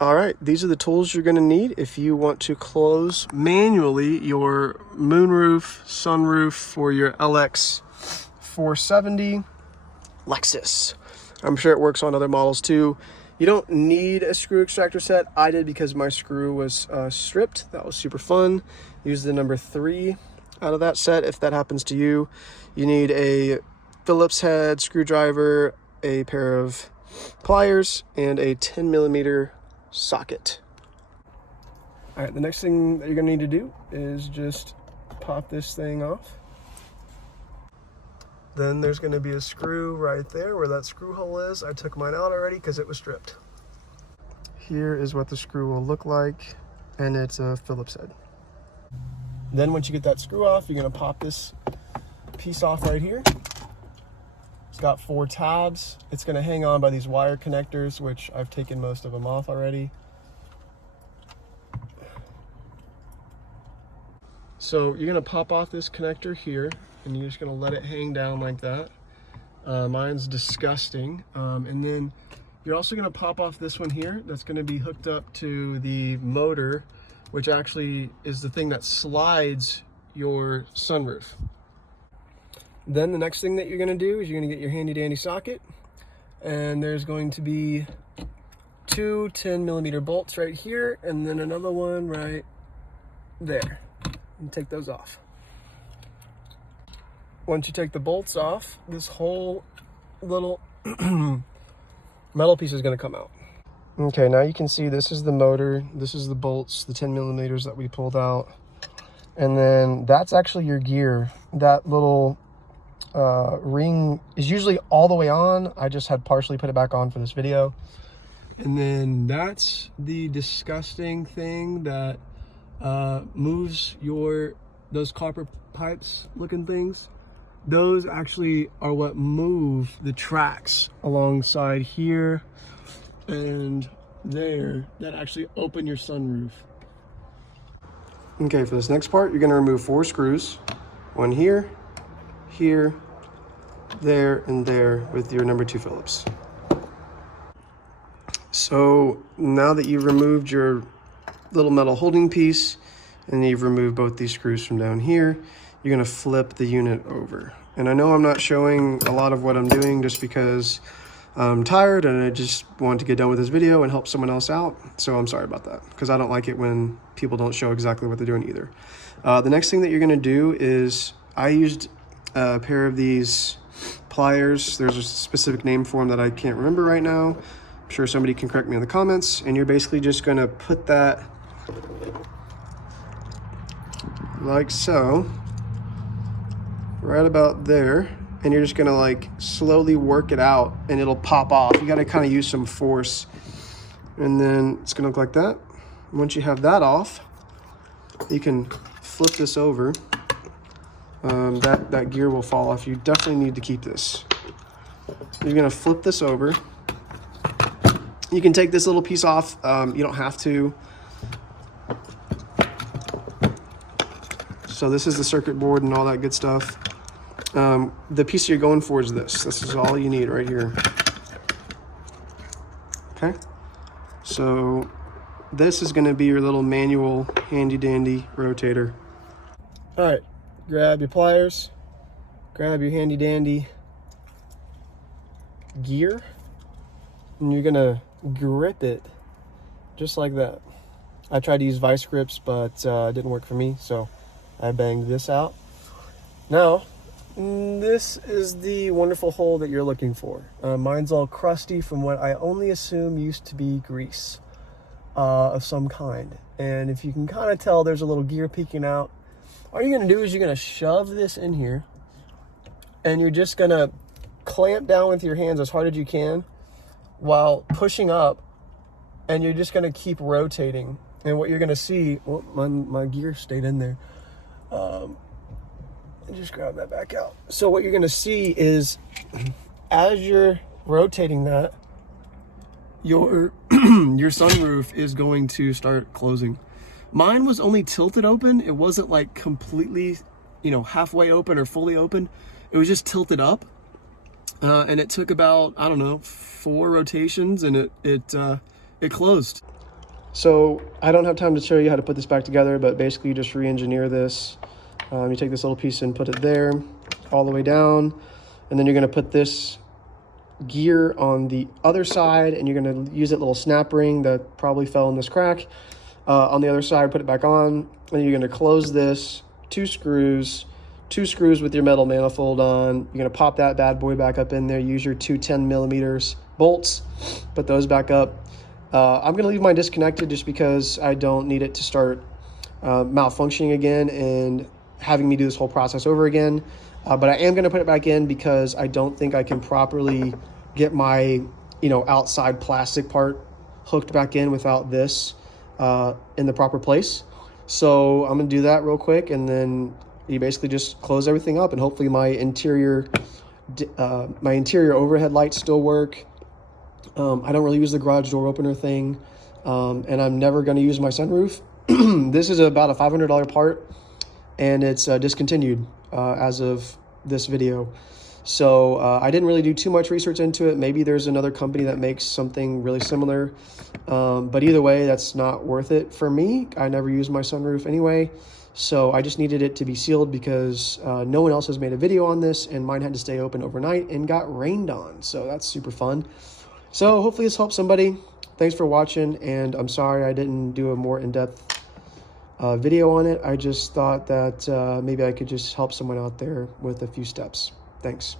All right, these are the tools you're gonna need if you want to close manually your moonroof, sunroof for your LX 470 Lexus. I'm sure it works on other models too. You don't need a screw extractor set. I did because my screw was stripped. That was super fun. Use the number 3 out of that set if that happens to you. You need a Phillips head screwdriver, a pair of pliers, and a 10mm socket. All right, the next thing that you're gonna need to do is just pop this thing off. Then there's gonna be a screw right there where that screw hole is. I took mine out already because it was stripped. Here is what the screw will look like, and it's a Phillips head. Then once you get that screw off, you're gonna pop this piece off right here. It's got 4 tabs. It's gonna hang on by these wire connectors, which I've taken most of them off already. So you're gonna pop off this connector here, and you're just gonna let it hang down like that. Mine's disgusting. And then you're also gonna pop off this one here. That's gonna be hooked up to the motor, which actually is the thing that slides your sunroof. Then the next thing that you're gonna do is you're gonna get your handy dandy socket, and there's going to be 2 10mm bolts right here, and then another one right there. And take those off. Once you take the bolts off, this whole little metal piece is gonna come out. Okay, now you can see this is the motor, this is the bolts, the 10mm that we pulled out, and then that's actually your gear. That little ring is usually all the way on. I just had partially put it back on for this video. And then that's the disgusting thing that moves those copper pipes looking things. Those actually are what move the tracks alongside here and there that actually open your sunroof. Okay, for this next part, you're gonna remove 4 screws. One here, here, there, and there with your number 2 Phillips. So now that you've removed your little metal holding piece and you've removed both these screws from down here, you're gonna flip the unit over. And I know I'm not showing a lot of what I'm doing just because I'm tired and I just wanted to get done with this video and help someone else out. So I'm sorry about that, because I don't like it when people don't show exactly what they're doing either. The next thing that you're gonna do is, I used a pair of these pliers. There's a specific name for them that I can't remember right now. I'm sure somebody can correct me in the comments. And you're basically just gonna put that like so, right about there, and you're just gonna like slowly work it out and it'll pop off. You gotta kind of use some force, and then it's gonna look like that. Once you have that off, you can flip this over. That gear will fall off. You definitely need to keep this. You're gonna flip this over. You can take this little piece off. You don't have to. So this is the circuit board and all that good stuff. The piece you're going for is this. This is all you need right here. Okay. So this is gonna be your little manual handy dandy rotator. All right, grab your pliers, grab your handy dandy gear, and you're gonna grip it just like that. I tried to use vice grips, but it didn't work for me, so I banged this out. Now, this is the wonderful hole that you're looking for. Mine's all crusty from what I only assume used to be grease of some kind. And if you can kind of tell, there's a little gear peeking out. All you're gonna do is you're gonna shove this in here, and you're just gonna clamp down with your hands as hard as you can while pushing up, and you're just gonna keep rotating. And what you're gonna see, oh, my gear stayed in there. Just grab that back out. So what you're gonna see is, as you're rotating that, your your sunroof is going to start closing. Mine was only tilted open. It wasn't like completely, halfway open or fully open. It was just tilted up. And it took about, I don't know, 4 rotations, and it closed. So I don't have time to show you how to put this back together, but basically you just re-engineer this. You take this little piece and put it there all the way down, and then you're going to put this gear on the other side, and you're going to use that little snap ring that probably fell in this crack on the other side, put it back on, and you're going to close this, two screws with your metal manifold on. You're going to pop that bad boy back up in there, use your two 10mm bolts, put those back up. I'm going to leave mine disconnected just because I don't need it to start malfunctioning again and having me do this whole process over again. But I am going to put it back in because I don't think I can properly get my, outside plastic part hooked back in without this in the proper place. So I'm going to do that real quick, and then you basically just close everything up, and hopefully my interior overhead lights still work. I don't really use the garage door opener thing, and I'm never going to use my sunroof. This is about a $500 part, and it's discontinued as of this video. So I didn't really do too much research into it. Maybe there's another company that makes something really similar, but either way, that's not worth it for me. I never use my sunroof anyway, so I just needed it to be sealed because no one else has made a video on this, and mine had to stay open overnight and got rained on, so that's super fun. So hopefully this helps somebody. Thanks for watching, and I'm sorry I didn't do a more in-depth video on it. I just thought that maybe I could just help someone out there with a few steps. Thanks.